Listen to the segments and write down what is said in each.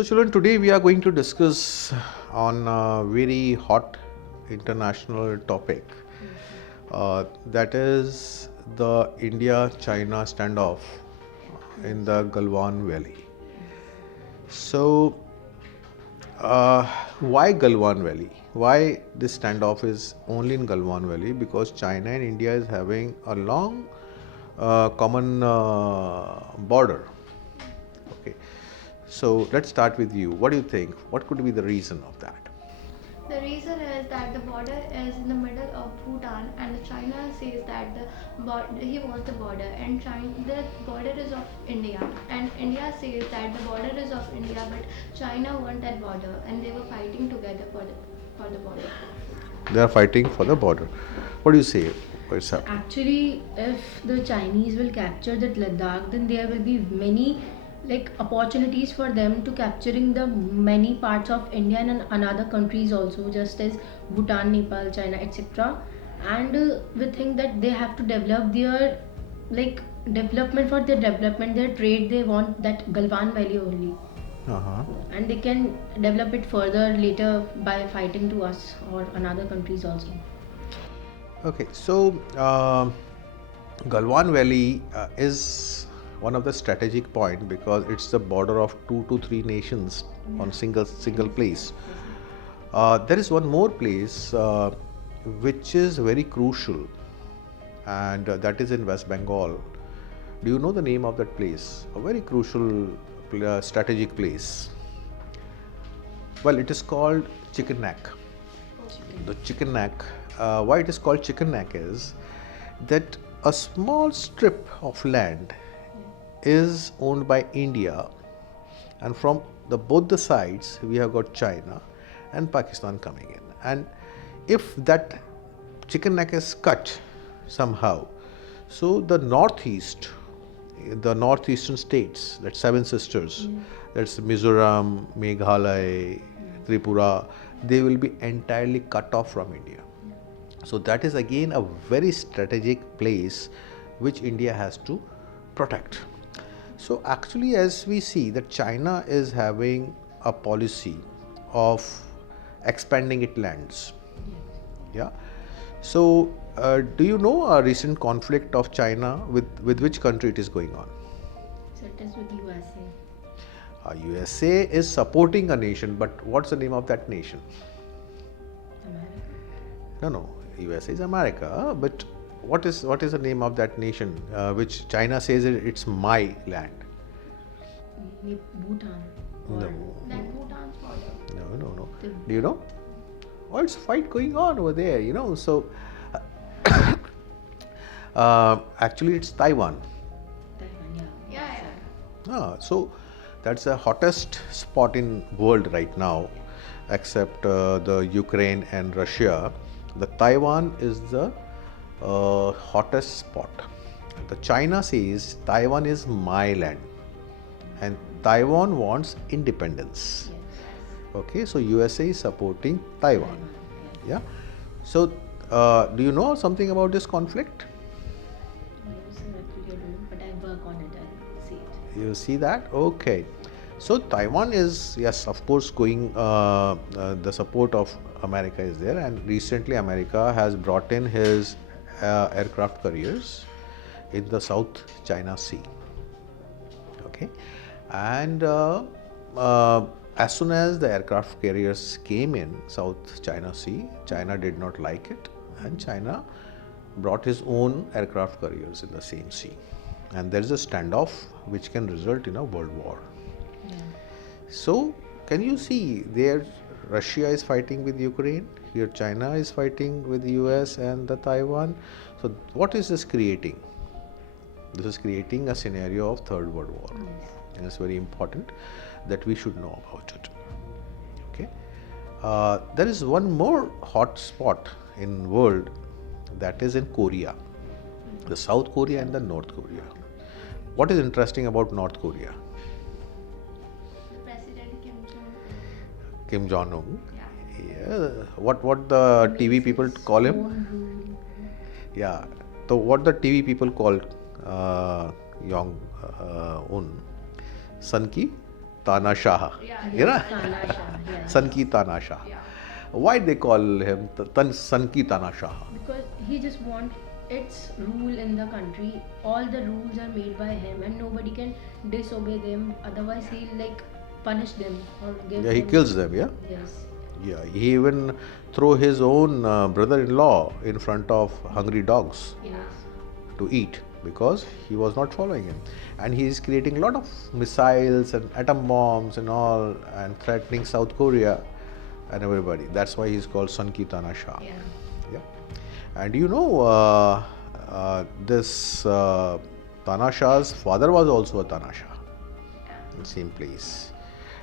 So children, today we are going to discuss on a very hot international topic, that is the India-China standoff in the Galwan Valley. So why Galwan Valley? Why this standoff is only in Galwan Valley? Because China and India is having a long common border. Okay, so let's start with you. What do you think? What could be the reason of that? The reason is that the border is in the middle of Bhutan, and China says that he wants the border, and the border is of India, and India says that the border is of India, but China wants that border, and they were fighting together for the border. They are fighting for the border. What do you say? What's up? Actually, if the Chinese will capture that Ladakh, then there will be many opportunities for them to capturing the many parts of India and another countries also, just as Bhutan, Nepal, China, etc. And we think that they have to develop their development for their development, their trade. They want that Galwan Valley only, Uh-huh. and they can develop it further later by fighting to us or another countries also. Okay, so Galwan Valley is one of the strategic point because it's the border of 2 to 3 nations on single place. There is one more place which is very crucial, and that is in West Bengal. Do you know the name of that place? A very crucial strategic place. Well, it is called Chicken Neck. The Chicken Neck. Why it is called Chicken Neck is that a small strip of land is owned by India, and from both the sides we have got China and Pakistan coming in. And if that Chicken Neck is cut somehow, so the northeastern states, that's seven sisters, that's Mizoram, Meghalaya, Tripura, they will be entirely cut off from India. So that is again a very strategic place which India has to protect. So actually, as we see that China is having a policy of expanding its lands. Yeah. So do you know a recent conflict of China with which country it is going on? So it is with USA. USA is supporting a nation, but what's the name of that nation? America. No, USA is America, but what is the name of that nation which China says it's my land? Bhutan. No, That Bhutan's border. no. Do you know? Oh, it's a fight going on over there, So actually, it's Taiwan. Taiwan, yeah. Yeah. So that's the hottest spot in world right now, except the Ukraine and Russia. The Taiwan is the hottest spot. The China says Taiwan is my land, and Taiwan wants independence. Yes. Okay, so USA is supporting Taiwan. Yeah. So do you know something about this conflict? No, sir, actually I don't, but I work on it. I'll see it. You see that? Okay. So Taiwan is, yes, of course, going, the support of America is there, and recently America has brought in his aircraft carriers in the South China Sea. Okay. And as soon as the aircraft carriers came in South China Sea, China did not like it, and China brought his own aircraft carriers in the same sea. And there is a standoff which can result in a world war. Yeah. So, can you see there Russia is fighting with Ukraine, here China is fighting with the US and the Taiwan. So, what is this creating? This is creating a scenario of Third World War. Yes. And it's very important that we should know about it. Okay. There is one more hot spot in world, that is in Korea, the South Korea and the North Korea. What is interesting about North Korea? The President Kim Jong-un. Yeah. Yeah. What the TV people call him? Yeah. So what the TV people call Yong Un? Son ki Tanashah. Yeah, You know? Tanasha, yes. Son ki Tanashah. yeah. Why they call him Son ki Tanashah? Because he just want its rule in the country. All the rules are made by him, and nobody can disobey them. Otherwise, he'll like punish them or give Yeah, he them. kills them, yeah? Yes. Yeah, he even threw his own brother-in-law in front of hungry dogs Yes. to eat because he was not following him. And he is creating a lot of missiles and atom bombs and all and threatening South Korea and everybody. That's why he's called Son ki Tanashah. Yeah. Yeah. And you know, this Tanashah's father was also a Tanashah in the same place.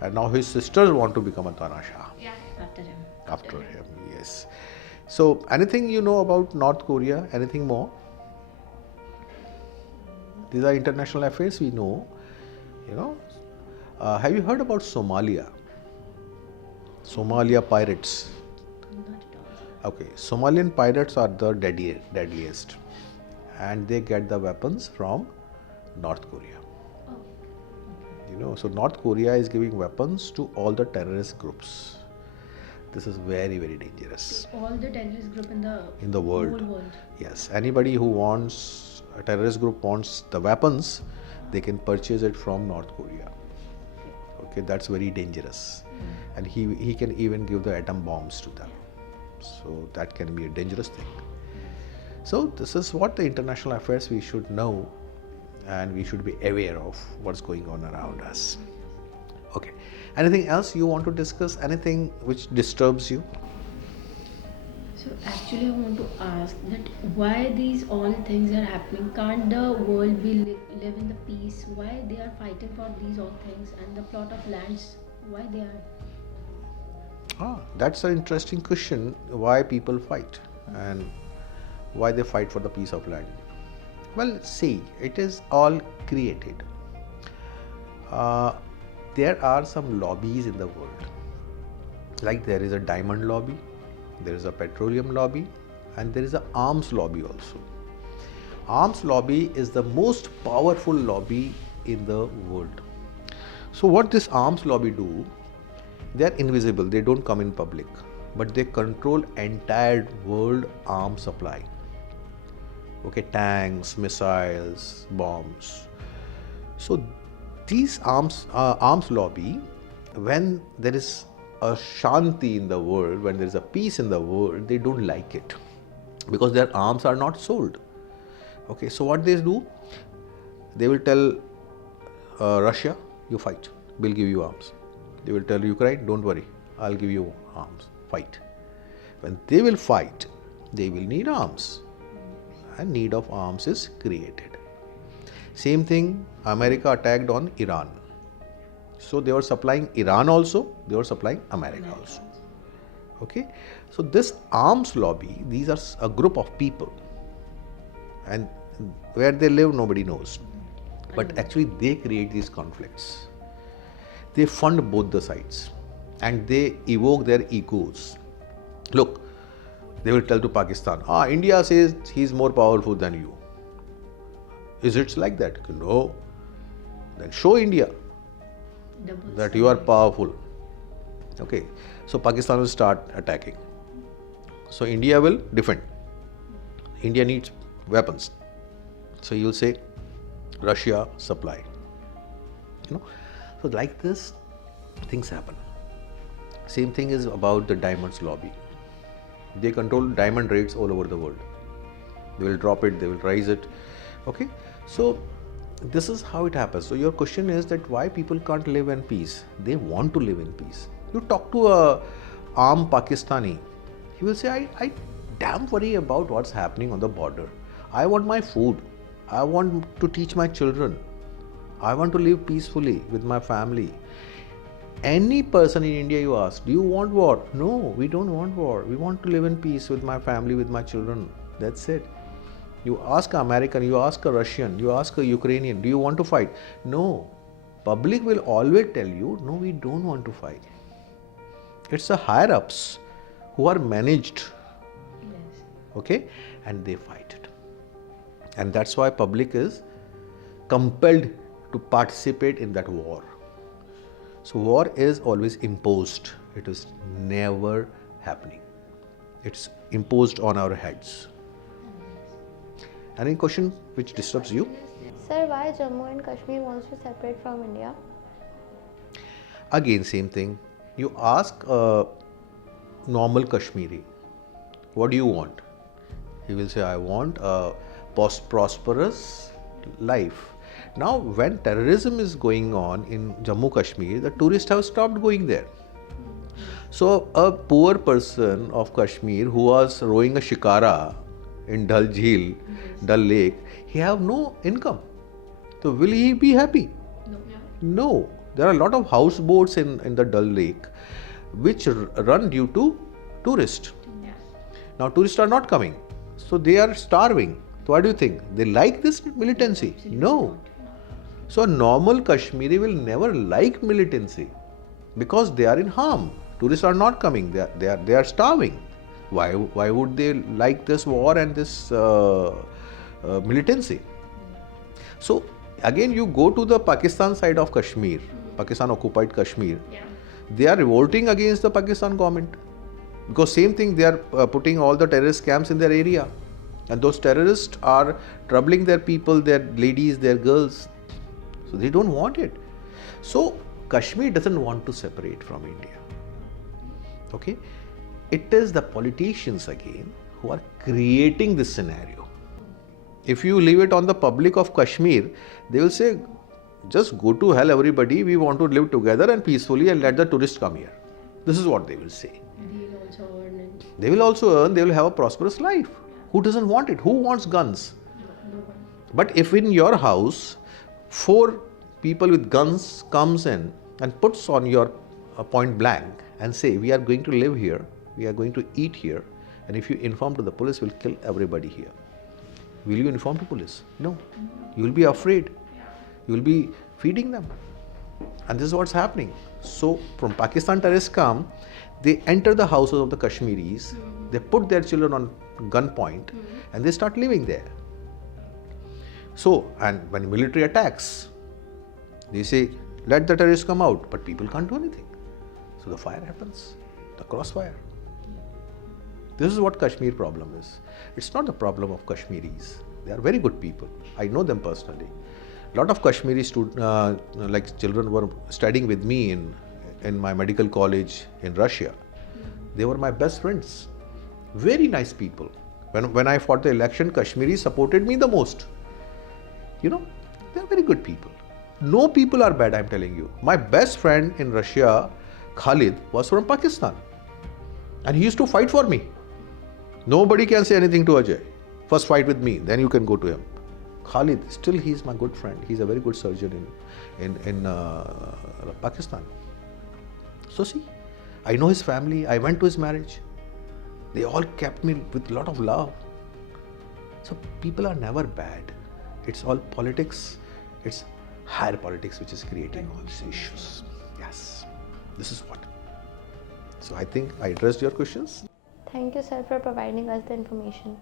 And now his sisters want to become a Tanashah Yeah. After him. after him. Yes. So, anything you know about North Korea? Anything more? These are international affairs we know. You know, have you heard about Somalia? Somalia pirates. Not at all. Okay, Somalian pirates are the deadliest, and they get the weapons from North Korea. Oh. You know, so North Korea is giving weapons to all the terrorist groups. This is very, very dangerous All the terrorist group in the world. whole world. Yes, anybody who wants a terrorist group wants the weapons, they can purchase it from North Korea. Okay, that's very dangerous, and he can even give the atom bombs to them. So that can be a dangerous thing. So this is what the international affairs we should know, and we should be aware of what's going on around us. Okay, anything else you want to discuss? Anything which disturbs you? So actually, I want to ask that why these all things are happening? Can't the world be live in the peace? Why they are fighting for these all things and the plot of lands? Why they are? That's an interesting question. Why people fight and why they fight for the piece of land? Well, see, it is all created. There are some lobbies in the world. Like there is a diamond lobby, there is a petroleum lobby, and there is an arms lobby also. Arms lobby is the most powerful lobby in the world. So what this arms lobby do? They are invisible, they don't come in public, but they control entire world arms supply. Okay, tanks, missiles, bombs. So these arms lobby, when there is a shanti in the world, when there is a peace in the world, they don't like it because their arms are not sold. Okay, so what they do? They will tell Russia, you fight, we'll give you arms. They will tell Ukraine, don't worry, I'll give you arms, fight. When they will fight, they will need arms, and need of arms is created. Same thing, America attacked on Iran. So they were supplying Iran also, they were supplying America also. Okay, so this arms lobby, these are a group of people, and where they live nobody knows, but actually they create these conflicts. They fund both the sides and they evoke their egos. Look, they will tell to Pakistan, India says he's more powerful than you. Is it like that? No. Then show India Double that you are powerful. Okay, so Pakistan will start attacking. So India will defend. India needs weapons. So you'll say, Russia supply. You know, so like this, things happen. Same thing is about the diamonds lobby. They control diamond rates all over the world. They will drop it, they will rise it. Okay, so this is how it happens. So your question is that why people can't live in peace? They want to live in peace. You talk to a armed Pakistani, he will say, I damn worry about what's happening on the border. I want my food. I want to teach my children. I want to live peacefully with my family. Any person in India you ask, do you want war? No, we don't want war. We want to live in peace with my family, with my children. That's it. You ask an American, you ask a Russian, you ask a Ukrainian, do you want to fight? No. Public will always tell you, no, we don't want to fight. It's the higher ups who are managed. Yes. Okay, and they fight it, and that's why public is compelled to participate in that war. So war is always imposed. It is never happening. It's imposed on our heads. Any question which disturbs you? Sir, why Jammu and Kashmir wants to separate from India? Again, same thing. You ask a normal Kashmiri, what do you want? He will say, I want a prosperous life. Now, when terrorism is going on in Jammu Kashmir, the tourists have stopped going there. So, a poor person of Kashmir who was rowing a shikara in Dal Jheel, Dal Lake, he have no income. So, will he be happy? No. There are a lot of houseboats in the Dal Lake which run due to tourists. Now, tourists are not coming. So, they are starving. So, what do you think? They like this militancy? No. So, a normal Kashmiri will never like militancy because they are in harm. Tourists are not coming. They are starving. Why would they like this war and this militancy? So, again, you go to the Pakistan side of Kashmir, Pakistan occupied Kashmir. They are revolting against the Pakistan government because same thing, they are putting all the terrorist camps in their area, and those terrorists are troubling their people, their ladies, their girls. So they don't want it. So Kashmir doesn't want to separate from India. Okay, it is the politicians again who are creating this scenario. If you leave it on the public of Kashmir, they will say, just go to hell everybody, we want to live together and peacefully and let the tourists come here. This is what they will say. They will also earn, they will have a prosperous life. Who doesn't want it? Who wants guns? But if in your house, 4 people with guns comes in and puts on your point blank and say, we are going to live here, we are going to eat here, and if you inform to the police, we'll kill everybody here. Will you inform to police? No. You will be afraid. You will be feeding them. And this is what's happening. So from Pakistan, terrorists come, they enter the houses of the Kashmiris, they put their children on gunpoint, and they start living there. So, and when military attacks, they say, let the terrorists come out, but people can't do anything. So the fire happens, the crossfire. This is what Kashmir problem is. It's not the problem of Kashmiris. They are very good people. I know them personally. A lot of Kashmiri like children were studying with me in my medical college in Russia. They were my best friends. Very nice people. When I fought the election, Kashmiris supported me the most. You know, they are very good people. No people are bad, I'm telling you. My best friend in Russia, Khalid, was from Pakistan. And he used to fight for me. Nobody can say anything to Ajay. First fight with me, then you can go to him. Khalid, still he is my good friend. He's a very good surgeon in Pakistan. So see, I know his family. I went to his marriage. They all kept me with a lot of love. So people are never bad. It's all politics. It's higher politics which is creating all these issues. Yes, this is what. So I think I addressed your questions. Thank you, sir, for providing us the information.